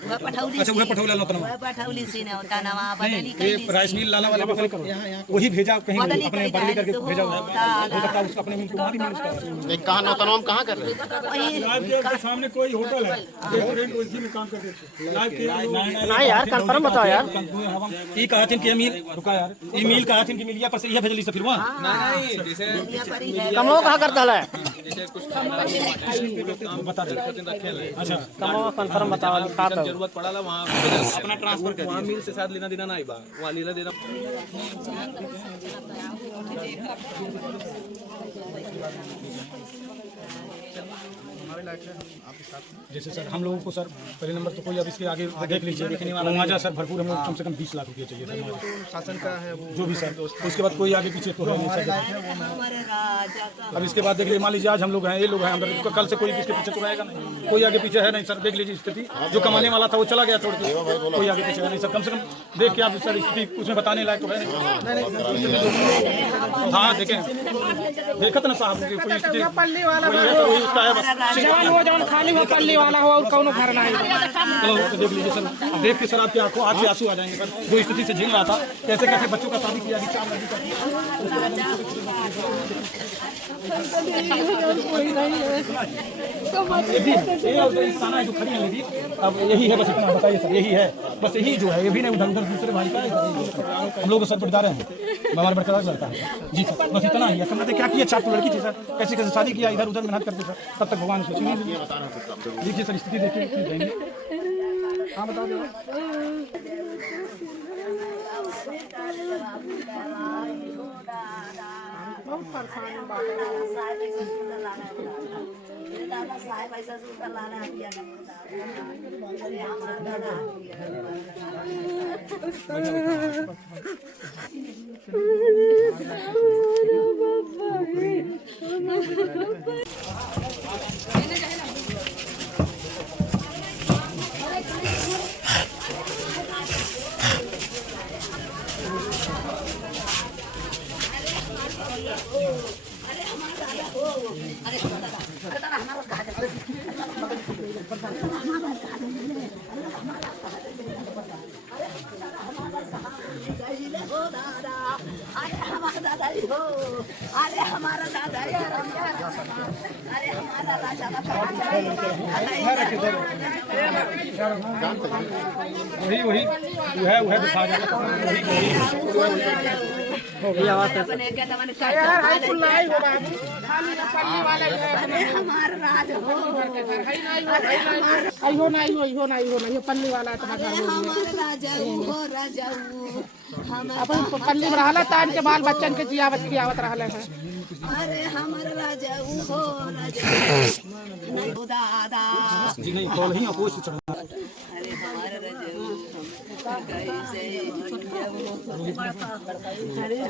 अच्छा वह पठौली लाना तनवा पठौली से न होता नवा बदली ये राइस मिल लाना वाले बदल वही भेजा कहीं अपने बदली करके भेजा हुआ है हो सकता है उसका अपने मिल तुम्हारी मिल उसका कहाँ नौतनवा में कहाँ कर रहे हैं? लाइव के सामने कोई होटल है रेस्टोरेंट उसी में काम करते थे लाइव के नहीं यार कंफर्म बताओ यार। ये कहा थी कि मिल रुका यार ये मिल कहा थी कि मिल या पर ये भेजली से फिर वहां नहीं जैसे कमो कहाँ करता है? जैसे कुछ बता दे अच्छा कमो कंफर्म बताओ लिखा दो। जरूरत पड़ा ला वहाँ अपना ट्रांसफर कर वहाँ मिल से साथ लेना देना नहीं बा वहाँ लीला देना जैसे सर हम लोगों को सर पहले नंबर तो कोई अब इसके आगे देख लीजिए मुआवजा सर भरपूर हमें कम से कम 20 लाख रुपये चाहिए सर शासन का है वो जो भी सर उसके बाद कोई आगे पीछे तो है नहीं सर। अब इसके बाद देख लीजिए मान लीजिए आज हम लोग हैं ये लोग हैं अंदर कल से कोई इसके पीछे तो रहेगा नहीं कोई आगे पीछे है नहीं सर देख लीजिए स्थिति जो कमाने वाला था वो चला गया छोड़ के कोई आगे पीछे है नहीं सर कम से कम देख के आप सर स्थिति उसमें बताने लायक तो है नहीं। हाँ देखें देखत ना साहब कोई स्थिति पल्ली वाला वही उसका है बस जवान खाली हो पल्ली वाला हो और कौन घर नहीं चलो देख लीजिए सर देख के सर आपकी आंखों आंख से आंसू आ जाएंगे सर जो स्थिति से झेल रहा था कैसे कैसे बच्चों का शादी किया 4 लड़की का जो खड़ी है लेडी अब यही है बस इतना बताइए सर यही है बस यही जो है ये भी नहीं उधर उधर दूसरे भाई का है हम लोग सर बरदार हैं हमारे बरकरार लड़का है जी सर बस इतना ही है समझते क्या किया 4 लड़की थी सर कैसे कैसे शादी किया इधर उधर मेहनत करके सर तब तक भगवान सोच देखिए सर स्थिति देखिए देंगे हाँ बता दो अरे हमारा दादा अरे हमारा राजा वही वही वह दिखा ये आवाज है हमारा राज हो आइयो ना ये पल्ली वाला हमारा राजा हो राजा अपन पल्ली बढ़ाला तान के बाल बच्चन के जियावत खियावत रहले है। अरे हमारा राजा हो राजा नहीं दादा जी नहीं कॉल ही अपोज से चढ़ा अरे हमारा राजा कैसे